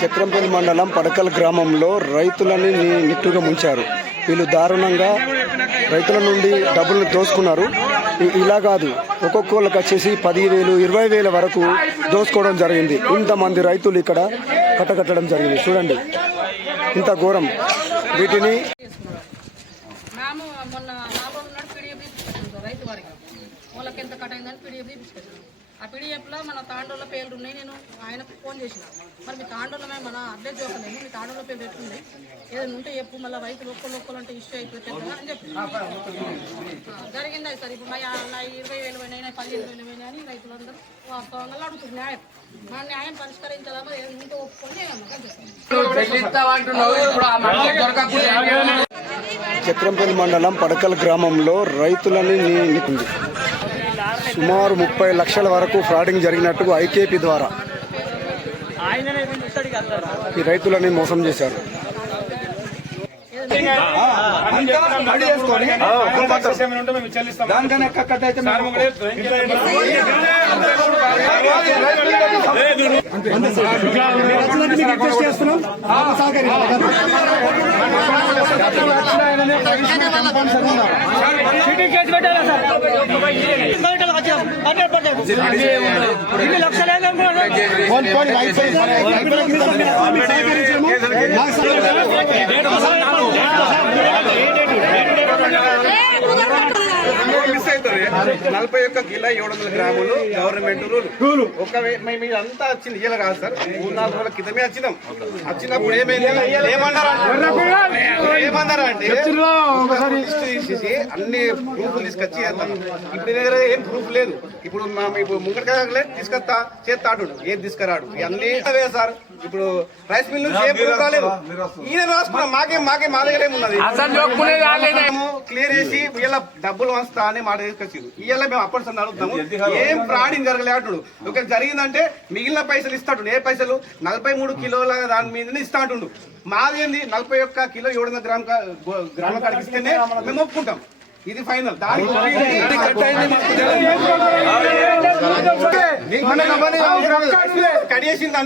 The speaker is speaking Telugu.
చక్రంపల్లి మండలం పడకల్ గ్రామంలో రైతులని నిట్టుగా ముంచారు. వీళ్ళు దారుణంగా రైతుల నుండి డబ్బులను దోసుకున్నారు. ఇలా కాదు, ఒక్కొక్కళ్ళకి వచ్చేసి 10,000, 20,000 వరకు దోసుకోవడం జరిగింది. ఇంతమంది రైతులు ఇక్కడ కట్టడం జరిగింది. చూడండి ఇంత ఘోరం. వీటిని వాళ్ళకి ఎంత కట్ అయిందని పీడిఎఫ్ తీసుకొచ్చాను. ఆ పీడిఎఫ్లో మన తాండూళ్ళ పేర్లు ఉన్నాయి. నేను ఆయనకు ఫోన్ చేసిన, మరి మీ తాండూళ్ళమే మన అప్డేట్ చూడలేదు, మీ తాండూళ్ళ పేరు పెట్టుకుంది, ఏదైనా ఉంటే చెప్పు, మళ్ళీ రైతులు ఒక్కళ్ళు అంటే ఇష్యూ అయిపోతుంది కదా అని చెప్పి జరిగింది. సార్ ఇప్పుడు నా 20,000 పోయినాయి, 15,000 పోయినాయి అని రైతులందరూ వాస్తవంగా అడుగుతుంది. న్యాయం మన న్యాయం పరిష్కరించాలా, మరి ఉంటే ఒప్పుకొని చక్రంపల్లి మండలం పడకల్ గ్రామంలో రైతులని నింది సుమారు 30 లక్షల వరకు ఫ్రాడింగ్ జరిగినట్టు ఐకేపీ ద్వారా ఈ రైతులని మోసం చేశారు. మిస్ అవుతుంది. 41 కిలో 700 గ్రాములు గవర్నమెంట్ రూల్. మీరు అంతా వచ్చింది ఇలా కాదు సార్, 3-4 రోజుల క్రితమే వచ్చినప్పుడు ఏమన్నారు అంటే తీసేసి అన్ని ప్రూఫ్లు తీసుకొచ్చి చేస్తాను. ఇప్పుడు దగ్గర ఏం ప్రూఫ్ లేదు. ఇప్పుడు ముంగటికాయ తీసుకొస్తా చేస్తాడు, ఏం తీసుకురాడు. ఇవన్నీ సార్ ఇప్పుడు రైస్ మిల్ నుంచి ఏం ప్రూఫ్ రాలేదు. ఈయన రాసుకున్నాం, మా దగ్గర ఏమున్నది క్లియర్ చేసి వీళ్ళ డబ్బులు వస్తా అని మాట తీసుకొచ్చింది. ఇవాళ మేము అప్పటి సంది అడుగుతాము, ఏం ఫ్రాడింగ్ జరగలే అంటుడు. ఒకవేళ జరిగిందంటే మిగిలిన పైసలు ఇస్తాడు. ఏ పైసలు 43 కిలోల దాని మీద ఇస్తా అంటుండు. మాది ఏంది 41 కిలో 700 గ్రామ కాడికి ఇస్తేనే మేము ఒప్పుకుంటాం. ఇది ఫైనల్. కడియేసింది